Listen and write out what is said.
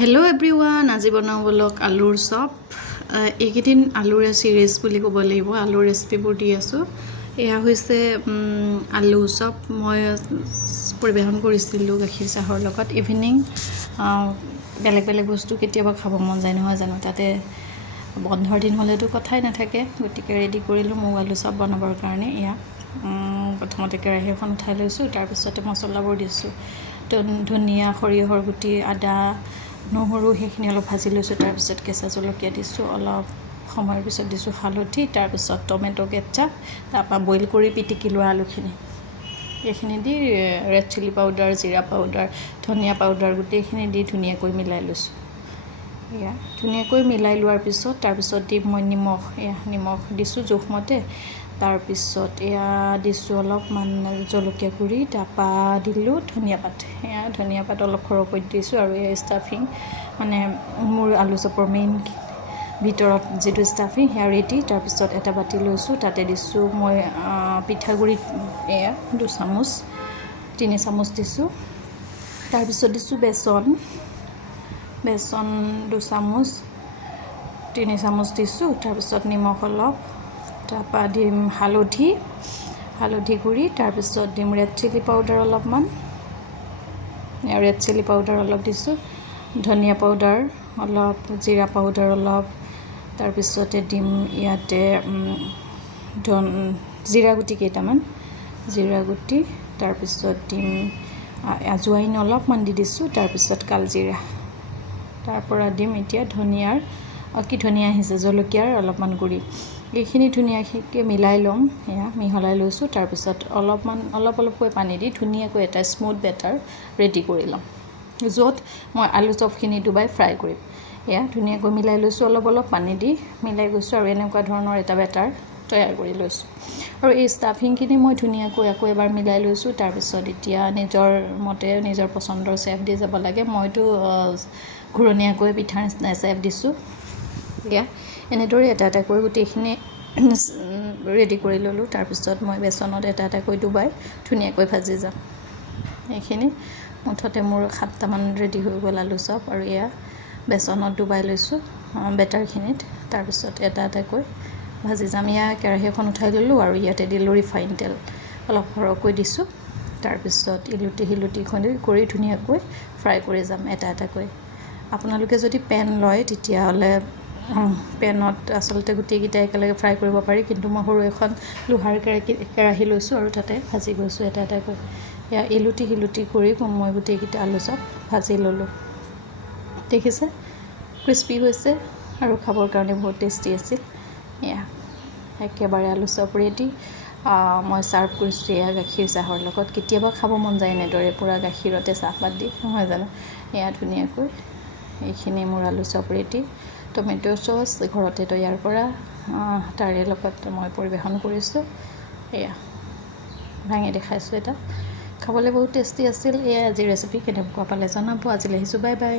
Hello' everyone, আজি বনাওঁ বলক আলুৰ চপ। এইকেইদিন আলুৰে চিৰিজ বুলি ক'ব লাগিব, আলুৰ ৰেচিপিবোৰ দি আছোঁ। এয়া হৈছে আলু চপ। মই পৰিৱেশন কৰিছিলোঁ গাখীৰ চাহৰ লগত। ইভিনিং বেলেগ বেলেগ বস্তু কেতিয়াবা খাব মন যায় নহয় জানো, তাতে বন্ধৰ দিন হ'লেতো কথাই নাথাকে। গতিকে ৰেডি কৰিলোঁ মোক আলু চপ বনাবৰ কাৰণে। এয়া প্ৰথমতে কেৰাহী এখন উঠাই লৈছোঁ, তাৰপিছতে মছলাবোৰ দিছোঁ। ধনিয়া, সৰিয়হৰ গুটি, আদা, নহৰু সেইখিনি অলপ ভাজি লৈছোঁ। তাৰপিছত কেঁচা জলকীয়া দিছোঁ, অলপ সময়ৰ পিছত দিছোঁ হালধি, তাৰপিছত টমেট' কেটচাপ, তাৰপৰা বইল কৰি পিটিকি লোৱা আলুখিনি এইখিনি দি ৰেড চিলি পাউডাৰ, জিৰা পাউডাৰ, ধনিয়া পাউডাৰ গোটেইখিনি দি ধুনীয়াকৈ মিলাই লৈছোঁ। এয়া ধুনীয়াকৈ মিলাই লোৱাৰ পিছত তাৰপিছত দিম মই নিমখ। নিমখ দিছোঁ জোখমতে। তাৰপিছত এয়া দিছোঁ অলপমান জলকীয়া গুড়ি, তাৰপৰা দিলোঁ ধনিয়া পাত। এয়া ধনিয়া পাত অলপ সৰহকৈ দিছোঁ। আৰু এয়া ষ্টাফিং, মানে মোৰ আলু চপৰ মেইন ভিতৰত যিটো ষ্টাফিং সেয়া ৰেডি। তাৰপিছত এটা বাতি লৈছোঁ, তাতে দিছোঁ মই পিঠাগুড়ি এয়া 2 চামুচ, 3 চামুচ দিছোঁ। তাৰপিছত দিছোঁ বেচন 2 চামুচ, 3 চামুচ দিছোঁ। তাৰপিছত নিমখ অলপ, তাৰপৰা দিম হালধি গুড়ি, তাৰপিছত দিম ৰেড চিলি পাউডাৰ অলপমান, ৰেড চিলি পাউডাৰ অলপ দিছোঁ, ধনিয়া পাউডাৰ অলপ, জিৰা পাউডাৰ অলপ, তাৰপিছতে দিম ইয়াতে জিৰা গুটি কেইটামান, জিৰা গুটি, তাৰপিছত দিম আজৱাইন অলপমান দি দিছোঁ, তাৰপিছত কালজিৰা, তাৰপৰা দিম এতিয়া ধনিয়া আহিছে, জলকীয়াৰ অলপমান গুড়ি। এইখিনি ধুনীয়াকৈ মিলাই ল'ম। এয়া মিহলাই লৈছোঁ। তাৰপিছত অলপকৈ পানী দি ধুনীয়াকৈ এটা স্মুথ বেটাৰ ৰেডি কৰি ল'ম, য'ত মই আলু চপখিনি ডুবাই ফ্ৰাই কৰিম। এয়া ধুনীয়াকৈ মিলাই লৈছোঁ, অলপ পানী দি মিলাই গৈছোঁ আৰু এনেকুৱা ধৰণৰ এটা বেটাৰ তৈয়াৰ কৰি লৈছোঁ। আৰু এই ষ্টাফিংখিনি মই ধুনীয়াকৈ আকৌ এবাৰ মিলাই লৈছোঁ। তাৰপিছত এতিয়া নিজৰ মতে নিজৰ পচন্দৰ চেপ দি যাব লাগে। মইতো ঘূৰণীয়াকৈ পিঠাৰ নিচিনা চেপ দিছোঁ। এয়া এনেদৰে এটা এটাকৈ গোটেইখিনি ৰেডি কৰি ল'লোঁ। তাৰপিছত মই বেচনত এটা এটাকৈ ডুবাই ধুনীয়াকৈ ভাজি যাম। এইখিনি মুঠতে মোৰ 7টামান ৰেডি হৈ গ'ল আলু চপ। আৰু এয়া বেচনত ডুবাই লৈছোঁ বেটাৰখিনিত, তাৰপিছত এটা এটাকৈ ভাজি যাম। এয়া কেৰাহী এখন উঠাই ল'লোঁ আৰু ইয়াতে দিলোঁ ৰিফাইন তেল অলপ সৰহকৈ দিছোঁ। তাৰপিছত ইলুটি শিলুটি কৰি ধুনীয়াকৈ ফ্ৰাই কৰি যাম এটা এটাকৈ। আপোনালোকে যদি পেন লয় তেতিয়াহ'লে পেনত আচলতে গোটেইকেইটা একেলগে ফ্ৰাই কৰিব পাৰি, কিন্তু মই সৰু এখন লোহাৰ কেৰাহী লৈছোঁ আৰু তাতে ভাজি গৈছোঁ এটা এটাকৈ। এয়া ইলুটি শিলুটি কৰি মই গোটেইকেইটা আলু চপ ভাজি ল'লোঁ। দেখিছে ক্ৰিস্পি হৈছে আৰু খাবৰ কাৰণে বহুত টেষ্টি আছিল। এয়া একেবাৰে আলু চপ ৰেডি। মই ছাৰ্ভ কৰিছোঁ এয়া গাখীৰ চাহৰ লগত। কেতিয়াবা খাব মন যায় এনেদৰে পূৰা গাখীৰতে চাহপাত দি, নহয় জানো। এয়া ধুনীয়াকৈ এইখিনি মোৰ আলু চপ ৰেডি। টমেট' চচ ঘৰতে তৈয়াৰ কৰা, তাৰে লগত মই পৰিৱেশন কৰিছোঁ। এয়া ভাঙি দেখাইছোঁ এটা, খাবলৈ বহুত টেষ্টি আছিল। এয়া আজি ৰেচিপি কেনেকুৱা পালে জনাব। আজিলৈ আহিছোঁ, বাই বাই।